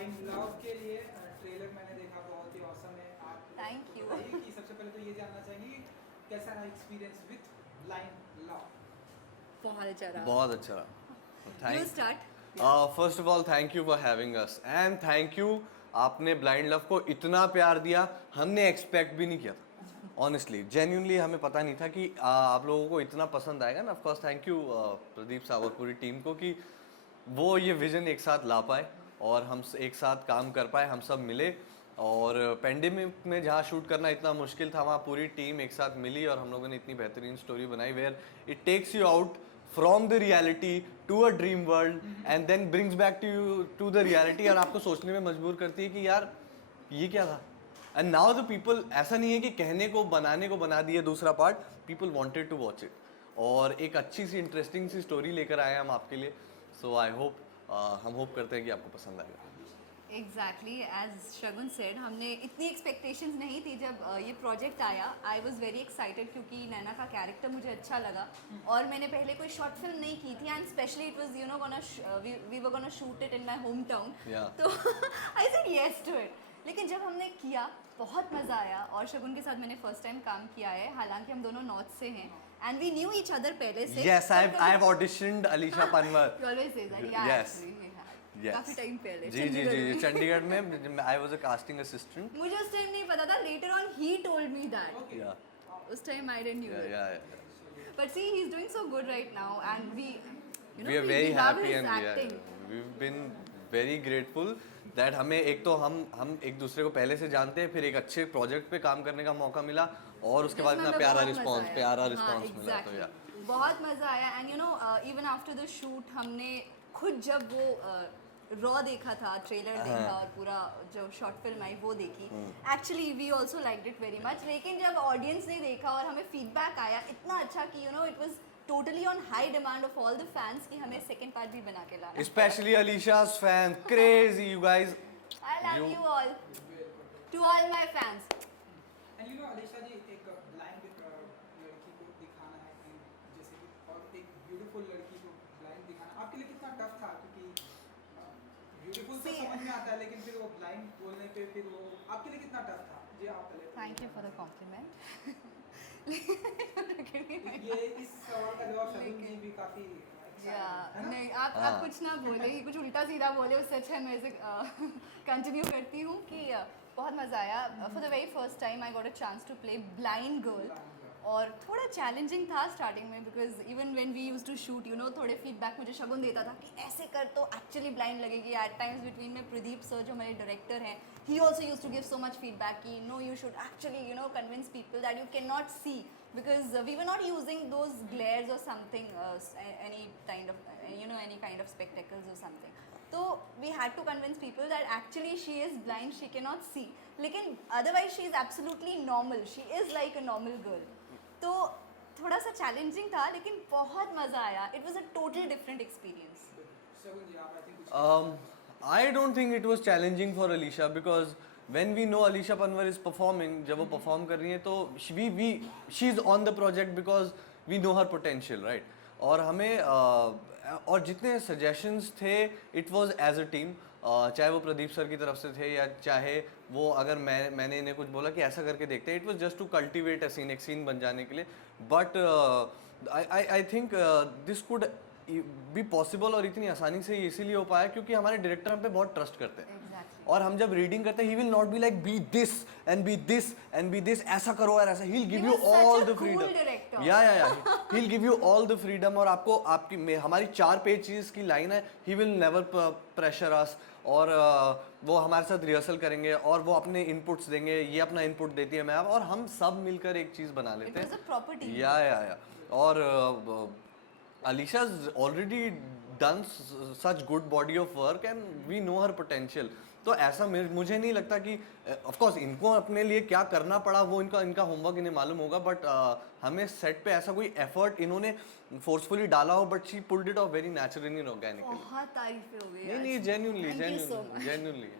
Blind love के लिए trailer मैंने देखा, बहुत ही ऑसम है। आप थैंक यू। बताइए कि सबसे पहले तो ये जानना चाहेंगे कि कैसा रहा एक्सपीरियंस विथ ब्लाइंड लव। बहुत अच्छा रहा। बहुत अच्छा रहा। You start. First of all thank you for having us and thank you, आपने ब्लाइंड लव को इतना प्यार दिया, हमने एक्सपेक्ट भी नहीं किया था। ऑनेस्टली जेन्युइनली हमें पता नहीं था कि आप लोगों को इतना पसंद आएगा ना। Of course thank you Pradeep साहब और पूरी टीम को कि वो ये विजन एक साथ ला पाए और हम एक साथ काम कर पाए, हम सब मिले। और पेंडेमिक में जहाँ शूट करना इतना मुश्किल था, वहाँ पूरी टीम एक साथ मिली और हम लोगों ने इतनी बेहतरीन स्टोरी बनाई where it takes you out from the reality to a dream world and then brings back to you to the reality, और आपको सोचने में मजबूर करती है कि यार ये क्या था। एंड नाउ द पीपल, ऐसा नहीं है कि कहने को बनाने को बना दिए दूसरा part, people wanted to watch it और एक अच्छी सी इंटरेस्टिंग सी स्टोरी लेकर आए हम आपके लिए। सो आई होप, हम होप करते हैं कि आपको पसंद आएगा। एग्जैक्टली एज शगुन सेड, हमने इतनी एक्सपेक्टेशंस नहीं थी जब ये प्रोजेक्ट आया। आई वॉज वेरी एक्साइटेड क्योंकि नैना का कैरेक्टर मुझे अच्छा लगा और मैंने पहले कोई शॉर्ट फिल्म नहीं की थी and specially it was you know gonna we were gonna shoot it in my home town. तो I said yes to it. लेकिन जब हमने किया बहुत मज़ा आया और शगुन के साथ मैंने फर्स्ट टाइम काम किया है, हालांकि हम दोनों नॉर्थ से हैं and we knew each other पहले से। Yes, I have auditioned Alisha Panwar. You always say that. Yeah, Yes. actually, we had. Yes. काफी टाइम पहले जी जी जी चंडीगढ़ में I was a casting assistant. मुझे उस टाइम नहीं पता था, later on he told me that. Okay. Yeah उस टाइम I didn't knew it, yeah but see he is doing so good right now and we you we are no very love happy his and acting. We have been very grateful that हमें एक तो हम एक दूसरे को पहले से जानते हैं, फिर एक अच्छे प्रोजेक्ट पे काम करने का मौका मिला और उसके बाद इतना प्यारा रिस्पांस मिला। तो या बहुत मज़ा आया and you no even after the shoot हमने खुद जब वो रॉ देखा था, ट्रेलर देखा और पूरा जो शॉर्ट फिल्म आई वो देखी, actually we also like it very much. लेकिन जब ऑडियंस ने देखा और हमें फीडबैक आया इतना अच्छा कि you know it was totally on high demand of all the fans कि हमें सेकंड पार्ट भी बना के लाना। स्पेशली अलीशा's fan crazy you guys. I love You- you all, to all my fans. And you know Alisha ji, एक blind लड़की को दिखाना है कि जैसे कि, और एक ब्यूटीफुल लड़की को ब्लाइंड दिखाना आपके लिए कितना टफ था? क्योंकि ब्यूटीफुल तो समझ में आता है लेकिन फिर वो ब्लाइंड बोलने पे फिर वो आपके लिए कितना टफ था? जी आप पहले thank you for the compliment. ये इस सवाल का जवाब शगुन जी भी काफी या है ना? नहीं, आप कुछ ना बोले, कुछ उल्टा सीधा बोले, उससे अच्छा मैं इसे कंटिन्यू करती हूँ कि बहुत मज़ा आया। For the very first time I got a chance to play blind girl और थोड़ा चैलेंजिंग था स्टार्टिंग में because even when we used to shoot you know थोड़े फीडबैक मुझे शगुन देता था कि ऐसे कर तो एक्चुअली ब्लाइंड लगेगी। एट टाइम्स बिटवीन में प्रदीप सर जो हमारे डायरेक्टर हैं, he also use to give so much feedback कि no you should actually you know convince people that you can not see because we were not using those glares or something any kind of spectacles or something. So we had to convince people that actually she is blind, she cannot see, लेकिन otherwise she is absolutely normal, she is like a normal girl. तो थोड़ा सा challenging था लेकिन बहुत मज़ा आया। It was a total different experience. शगुन जी आप आई थिंक कुछ I don't think it was challenging for Alisha because when we know Alisha Panwar is performing, जब वो perform कर रही है तो she's on the project because we know her potential, right? और हमें और जितने suggestions थे it was as a team, चाहे वो प्रदीप सर की तरफ से थे या चाहे वो अगर मैंने इन्हें कुछ बोला कि ऐसा करके देखते हैं, it was just to cultivate a scene, एक scene बन जाने के लिए। But I think this could भी पॉसिबल और इतनी आसानी से इसीलिए हो पाया क्योंकि हमारे डायरेक्टर हम पे बहुत ट्रस्ट करते हैं। Exactly. और हम जब रीडिंग करते हैं he will not be like be this and be this and be this, ऐसा करो और ऐसा, he will give He you was such all a the cool freedom. director. या he will give you all the freedom और आपको आपकी हमारी 4 pages की लाइन है, he will never pressure us. और वो हमारे साथ रिहर्सल करेंगे और वो अपने इनपुट्स देंगे, ये अपना इनपुट देती है मैम, और हम सब मिलकर एक चीज़ बना It लेते was a हैं। proper team. या और Alicia's already done such good body of work and we know her potential. तो ऐसा मुझे नहीं लगता कि ऑफ कोर्स इनको अपने लिए क्या करना पड़ा वो इनका होमवर्क इन्हें मालूम होगा, बट हमें सेट पे ऐसा कोई एफर्ट इन्होंने फोर्सफुली डाला हो, but she pulled it off very naturally and organically. बहुत तारीफें हो गई नहीं आज। Genuinely Thank you so much. Genuinely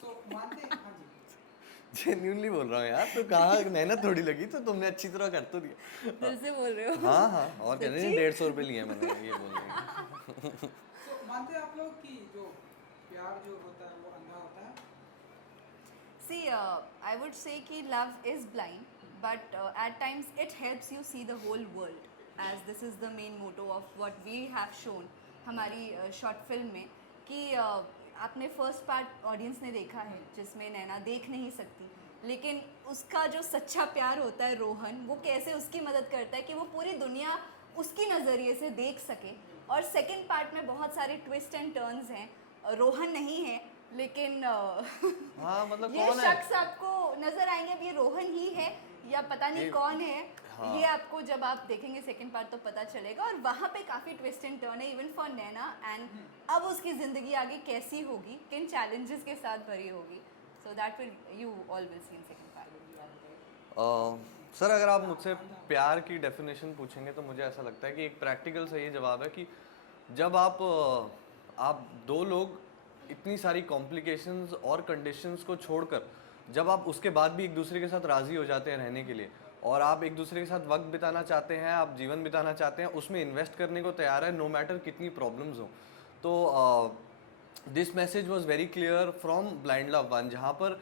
सो मानते हैं हाँ जी जेन्युइनली बोल रहा हूँ यार, तो कहाँ मेहनत थोड़ी लगी, तो तुमने अच्छी तरह कर तो दिया। दिल से बोल रहे हो। हाँ हाँ, और कहते हैं 150 रुपये लिए मैंने, ये बोल रहे हैं। सो मानते हैं आप लोग कि जो प्यार जो होता है वो अंधा होता है? See, I would say कि love is blind, but at times it helps you see the whole world, as this is the main motto of what we have shown हमारी short film में कि आपने first part audience ने देखा है जिसमें नैना देख नहीं सकती, लेकिन उसका जो सच्चा प्यार होता है रोहन, वो कैसे उसकी मदद करता है कि वो पूरी दुनिया उसकी नज़रिए से देख सके। और सेकंड पार्ट में बहुत सारे ट्विस्ट एंड टर्न्स हैं, रोहन नहीं है लेकिन हाँ मतलब ये कौन है? शख्स आपको नजर आएंगे, अब ये रोहन ही है या पता नहीं ये- कौन है। हाँ। ये आपको जब आप देखेंगे सेकंड पार्ट तो पता चलेगा। और वहाँ पे काफ़ी ट्विस्ट एंड टर्न है इवन फॉर नैना, एंड अब उसकी ज़िंदगी आगे कैसी होगी, किन चैलेंजेस के साथ भरी होगी, so that will you all will see in second part. Sir अगर आप मुझसे प्यार की डेफिनेशन पूछेंगे तो मुझे ऐसा लगता है कि एक प्रैक्टिकल सा ये जवाब है कि जब आप दो लोग इतनी सारी कॉम्प्लिकेशंस और कंडीशंस को छोड़कर जब आप उसके बाद भी एक दूसरे के साथ राज़ी हो जाते हैं रहने के लिए, और आप एक दूसरे के साथ वक्त बिताना चाहते हैं, आप जीवन बिताना चाहते हैं, उसमें इन्वेस्ट करने को तैयार है नो मैटर कितनी प्रॉब्लम्स हो, तो this message was very clear from blind love one, जहाँ पर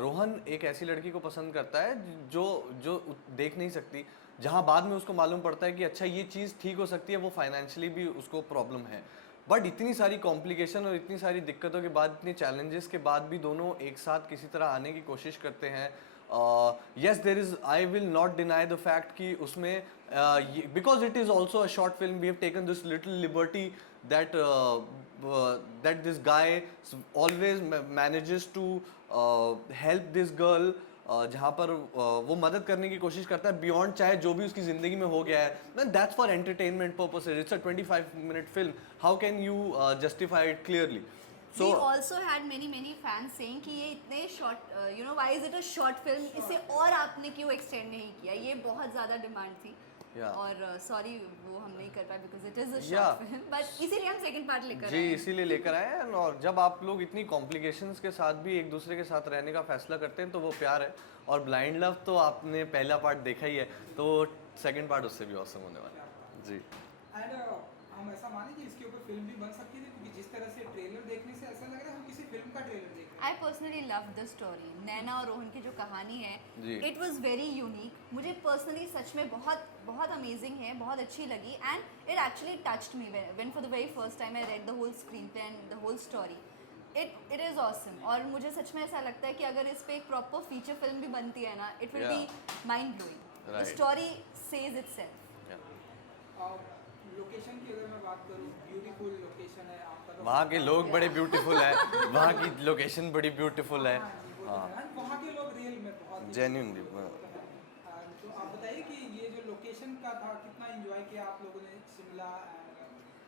रोहन एक ऐसी लड़की को पसंद करता है जो जो देख नहीं सकती, जहाँ बाद में उसको मालूम पड़ता है कि अच्छा ये चीज़ ठीक हो सकती है, वो फाइनेंशियली भी उसको प्रॉब्लम है, बट इतनी सारी कॉम्प्लिकेशन और इतनी सारी दिक्कतों के बाद, इतने चैलेंजेस के बाद भी दोनों एक साथ किसी तरह आने की कोशिश करते हैं। Yes there is, I will not deny the fact कि उसमें because it is also a short film, we have taken this little liberty that this guy always manages to help this girl, जहाँ पर वो मदद करने की कोशिश करता है बियॉन्ड चाहे जो भी उसकी ज़िंदगी में हो गया है, that's for entertainment purposes, it's a 25-minute film, how can you justify it clearly? We also had many fans saying कि ये इतने short, you know, why is it a short film? इसे और आपने क्यों extend नहीं किया? ये बहुत ज़्यादा डिमांड थी। Yeah. और सॉरी वो हम नहीं कर पाए because it is a Yeah. Short film, but इसीलिए हम सेकंड पार्ट लेकर जी आए हैं। इसीलिए लेकर आए हैं, और जब आप लोग इतनी कॉम्प्लिकेशंस के साथ भी एक दूसरे के साथ रहने का फैसला करते हैं तो वो प्यार है, और ब्लाइंड लव तो आपने पहला पार्ट देखा ही है, तो सेकंड पार्ट उससे भी औसम होने वाला है जी। एंड हम ऐसा माने कि इसके ऊपर फिल्म भी बन सकती थी, क्योंकि जिस तरह से ट्रेलर देखने से ऐसा लग रहा है हम किसी फिल्म का ट्रेलर देख रहे हैं। I personally love the story. Naina और रोहन की जो कहानी है जी। इट वॉज वेरी यूनिक, मुझे पर्सनली सच में बहुत बहुत अमेजिंग है, बहुत अच्छी लगी, and it actually touched me when for the very first time I read the whole screenplay and the whole story. It is awesome, और मुझे सच में ऐसा लगता है कि अगर इस पे एक प्रॉपर फीचर फिल्म भी बनती है ना, it will be mind blowing. The Right. Story says itself. Location की अगर मैं बात करूँ, ब्यूटीफुल लोकेशन है आपका, तो वहाँ के लोग बड़े ब्यूटीफुल हैं, वहाँ की लोकेशन बड़ी ब्यूटीफुल है। हाँ जी, वो तो है। And वहाँ के लोग रियल में बहुत Genuinely, तो आप बताइए कि ये जो लोकेशन का था कितना एंजॉय किया आप लोगों ने शिमला?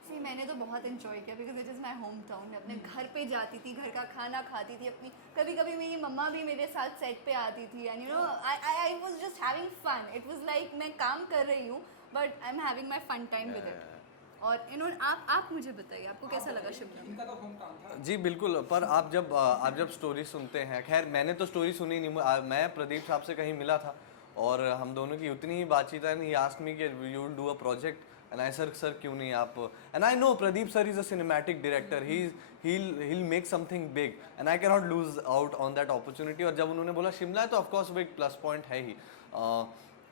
सी मैंने तो बहुत इन्जॉय किया because it is my home town. मैं अपने घर पे जाती थी, घर का खाना खाती थी अपनी, कभी कभी मेरी मम्मा भी मेरे साथ सेट पे आती थी, and you know I was just having fun. It was like मैं काम कर रही हूँ but I am having my fun time with it. और इन्होंने आप मुझे बताइए आपको कैसा लगा शिमला? इनका तो होम टाउन था। जी बिल्कुल, पर आप जब स्टोरी सुनते हैं, खैर मैंने तो स्टोरी सुनी नहीं, मैं प्रदीप साहब से कहीं मिला था और हम दोनों की उतनी ही बातचीत है, ही आस्क्ड मी कि you will do a project, and I sir क्यों नहीं आप, and I know Pradeep sir is a cinematic director, he'll make something big and I cannot lose out on that opportunity। और जब उन्होंने बोला शिमला है तो ऑफ कोर्स वो एक प्लस पॉइंट है ही,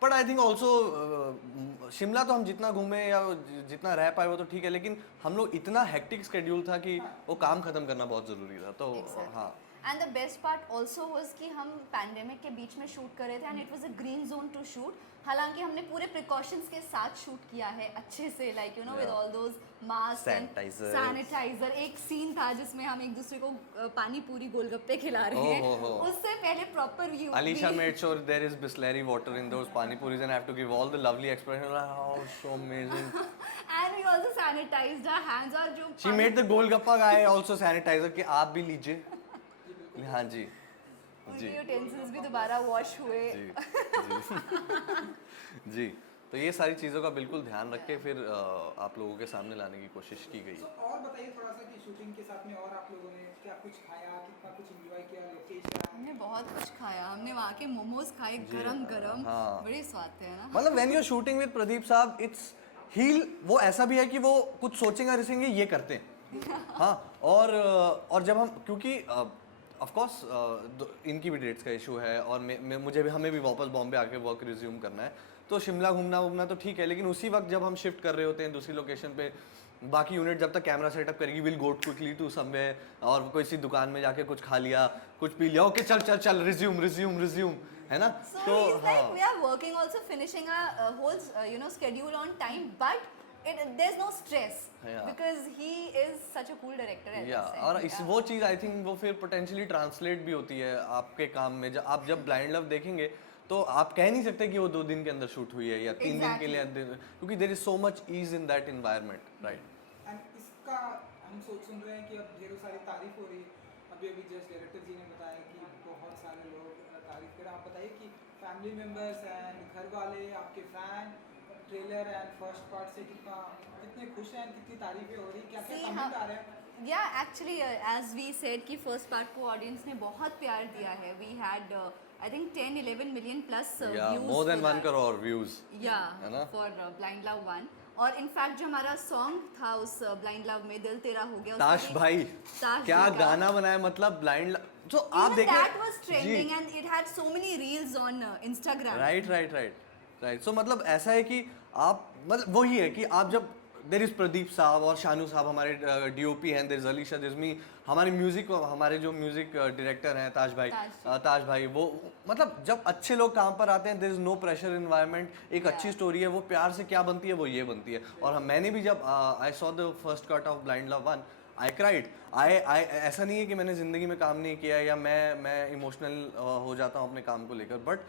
but I think also Shimla तो हम जितना घूमे या जितना रह पाए वो तो ठीक है, लेकिन हम लोग इतना हेक्टिक स्केड्यूल था कि वो काम खत्म करना बहुत ज़रूरी था, तो हाँ। And the best part also was कि हम पैंडेमिक के बीच में शूट कर रहे थे, and it was a green zone to shoot. हालांकि हमने पूरे प्रिकॉशंस के साथ शूट किया है अच्छे से, like you know with all those mask and sanitiser. एक सीन था जिसमें हम एक दूसरे को पानी पूरी गोलगप्पे खिला रहे हैं, उससे पहले proper view. Alisha made sure there is Bisleri water in those pani puris, and I have to give all the lovely expressions. Oh, so amazing. And we also sanitized our hands। और जो She made the golgappa guy also sanitizer कि आप भी लीजिए। हाँ जी जी उनके utensils भी दोबारा वॉश हुए। जी जी, तो ये सारी चीज़ों का बिल्कुल ध्यान रख के फिर आप लोगों के सामने लाने की कोशिश की गई। और बताइए थोड़ा सा कि शूटिंग के साथ में और आप लोगों ने क्या कुछ खाया, कितना कुछ एंजॉय किया, लोकेशन? हमने बहुत कुछ खाया, हमने वहाँ के मोमोज खाए गरम गरम, हाँ। बड़े स्वाद थे ना। मतलब when you are shooting with Pradeep साहब, इट्स हील, वो ऐसा भी है कि वो कुछ सोचेंगे और इसेंगे ये करते हैं, हाँ और जब हम क्योंकि ऑफ कोर्स इनकी भी डेट्स का इशू है और मुझे भी हमें भी वापस बॉम्बे आके वर्क रिज्यूम करना है, तो शिमला घूमना तो ठीक है, लेकिन उसी वक्त जब हम शिफ्ट कर रहे होते हैं दूसरी लोकेशन पे, बाकी यूनिट जब तक कैमरा सेटअप करेगी will go quickly to somewhere और कोई सी दुकान में जाके कुछ खा लिया, कुछ पी लिया, ओके चल चल चल रिज्यूम है ना। So तो he's like, we are working also, finishing a whole schedule on time, but there's no stress Yeah. because he is such a cool director. as I या said. और इस Yeah. वो चीज़ आई थिंक वो फिर potentially translate भी होती है आपके काम में। जब आप ब्लाइंड लव देखेंगे तो आप कह नहीं सकते कि वो 2 दिन के अंदर शूट हुई है या 3 दिन के लिए, क्योंकि there is so much ease in that environment, right. And इसका हम सुन रहे हैं कि अब ढेरों सारी तारीफ हो रही है, अभी जस्ट डायरेक्टर जी ने बताया कि बहुत सारे लोग तारीफ कर रहे हैं। आप बताइए कि फैमिली मेम्बर्स एंड घर वाले, आपके fan trailer and first part से कितने खुश हैं, कितनी तारीफें हो रही, क्या क्या See, कमेंट आ रहे हैं? Yeah, actually, as we said कि first part को audience ने बहुत प्यार दिया है. We had I think 10-11 million plus या views. More than for 1 that. Crore views. Yeah, है ना? for Blind Love 1. और इनफैक्ट जो हमारा सॉन्ग था उस ब्लाइंड लव में, दिल तेरा हो गया, ताश उसमें भाई ताश क्या जी का- गाना बनाया, मतलब ब्लाइंड तो आप Even देखें that was trending and it had so many reels on Instagram. Right so मतलब ऐसा है कि आप मतलब वही है कि आप जब देर इज प्रदीप साहब और शानू साहब हमारे डीओपी हैं, देर इज अलीशा दिजमी, हमारे म्यूजिक हमारे जो म्यूजिक डायरेक्टर हैं ताज भाई, वो मतलब जब अच्छे लोग काम पर आते हैं there is no pressure environment, एक अच्छी स्टोरी है, वो प्यार से क्या बनती है वो ये बनती है। और मैंने भी जब I saw the first cut of blind love 1 I cried. I ऐसा नहीं है कि मैंने ज़िंदगी में काम नहीं किया या मैं इमोशनल हो जाता हूँ अपने काम को लेकर, बट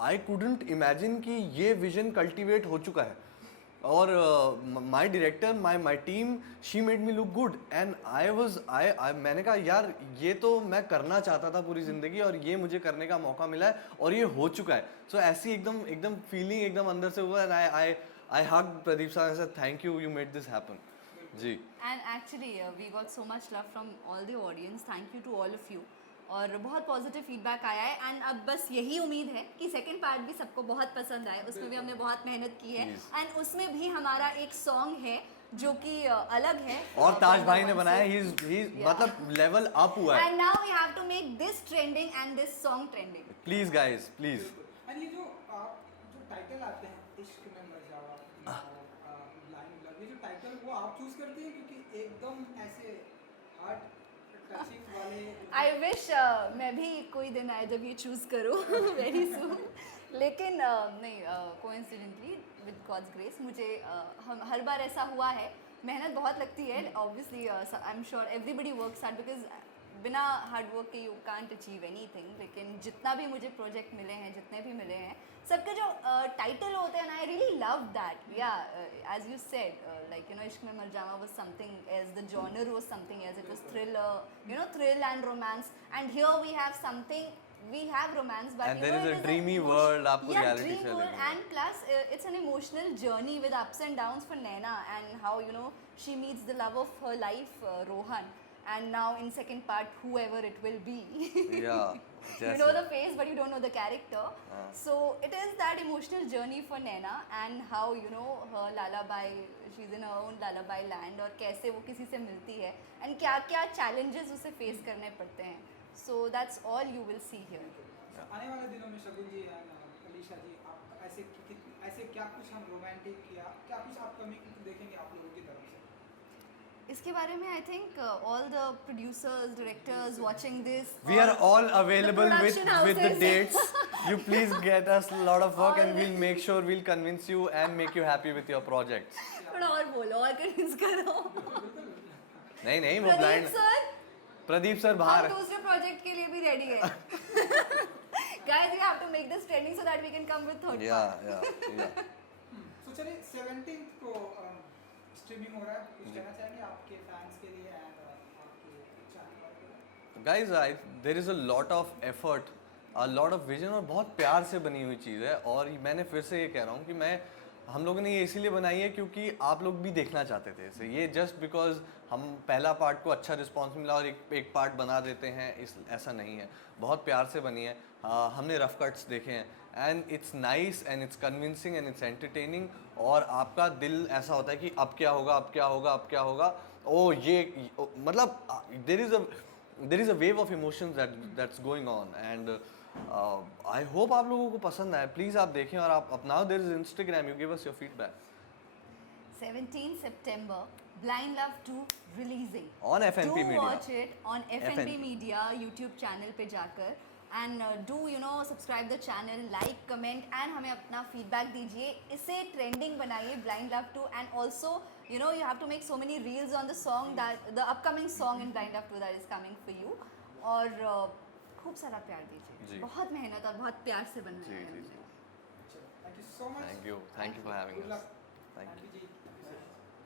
आई कुडंट इमेजिन कि ये विजन कल्टिवेट हो चुका है। और my director my team she made me look good and मैंने कहा यार ये तो मैं करना चाहता था पूरी ज़िंदगी और ये मुझे करने का मौका मिला है और ये हो चुका है। सो ऐसी एकदम फीलिंग एकदम अंदर से हुआ एंड आई हग प्रदीप साहब से, thank you made this happen जी। And actually we got so much love from all the audience. Thank you to all of you. और बहुत पॉजिटिव फीडबैक आया है एंड अब बस यही उम्मीद है कि सेकंड पार्ट भी सबको बहुत पसंद आए। उसमें भी हमने बहुत मेहनत की है एंड उसमें भी हमारा एक सॉन्ग है जो कि अलग है और ताज भाई ने बनाया, ही मतलब लेवल अप हुआ है। And now we have to make this trending and this song trending. Please guys please. And ये जो टाइटल आते हैं इश्क में मर जावा, ब्लाइंड लव, ये जो टाइटल वो आप चूज करते हैं क्योंकि एकदम ऐसे हार्ट टचिंग वाले। आई विश मैं भी कोई दिन आए जब ये चूज़ करूँ वेरी सून, लेकिन नहीं, कोइंसिडेंटली विद गॉड्स ग्रेस मुझे हम हर बार ऐसा हुआ है। मेहनत बहुत लगती है obviously, I am sure everybody works hard because बिना हार्ड वर्क के यू कांट अचीव एनीथिंग। लेकिन जितना भी मुझे प्रोजेक्ट मिले हैं, जितने भी मिले हैं, सबके जो टाइटल होते हैं, आई रियली लव दैट। या एज यू सेड like इश्क में मर जावा was something else, the genre was something else, it was thriller, thrill and romance, and here we have something, we have romance but And there is a dreamy world, आपको reality dream show world, लगेगा। and plus it's an emotional journey with ups and downs for Naina and how she meets the love of her life, Rohan, and now in second part whoever it will be Yeah, you know the face but you don't know the character. So it is that emotional journey for Naina and how her lullaby, she's in her own lullaby land, और कैसे वो किसी से मिलती है and क्या क्या challenges उसे face करने पड़ते हैं. So that's all you will see here. आने वाले दिनों में शगुन जी एंड अलीशा जी, आप ऐसे क्या कुछ हम रोमांटिक या क्या कुछ अपकमिंग देखेंगे आप लोगों की तरफ से? इसके बारे में I think all the producers, directors watching this, We are all available with production the houses. dates. You please get us a lot of work and we'll make sure we'll convince you and make you happy with your projects. थोड़ा और बोलो और convince करो। नहीं वो Pradeep blind sir, Pradeep sir हम बाहर दूसरे प्रोजेक्ट के लिए भी रेडी है। Guys, we have to make this trending so that we can come with third या part. तो चलिए 17th को स्ट्रीमिंग हो रहा है, कुछ कहना चाहेंगे आपके फैंस के लिए एंड आपके चैनल वालों के लिए? Guys there is a lot of effort, a lot of vision और बहुत प्यार से बनी हुई चीज़ है। और मैंने फिर से ये कह रहा हूँ कि हम लोगों ने ये इसीलिए बनाई है क्योंकि आप लोग भी देखना चाहते थे इसे। ये जस्ट बिकॉज हम पहला पार्ट को अच्छा रिस्पॉन्स मिला और एक पार्ट बना देते हैं, ऐसा नहीं है। बहुत प्यार से बनी है। हमने रफ कट्स देखे हैं and it's nice and it's convincing and it's entertaining. और आपका दिल ऐसा होता है कि अब क्या होगा अब क्या होगा अब क्या होगा। ओ ये मतलब there is a wave of emotions that's going on and I hope आप लोगों को पसंद आए. Please आप देखें और आप now there is Instagram. You give us your feedback. 17 September, Blind Love 2 releasing. On FNP do Media. watch it on FNP FNP. Media YouTube channel पे जाकर and do subscribe the channel, like, comment and हमें अपना feedback दीजिए. इसे trending बनाइए Blind Love 2 and also you have to make so many reels on the song that the upcoming song in Blind Love 2 that is coming for you. और खूब सारा प्यार दीजिए. जी. बहुत मेहनत और बहुत प्यार से बनना जी, है जी, हमने. जी. Thank you so much. Thank you for having Good us. luck. Thank you. Ji.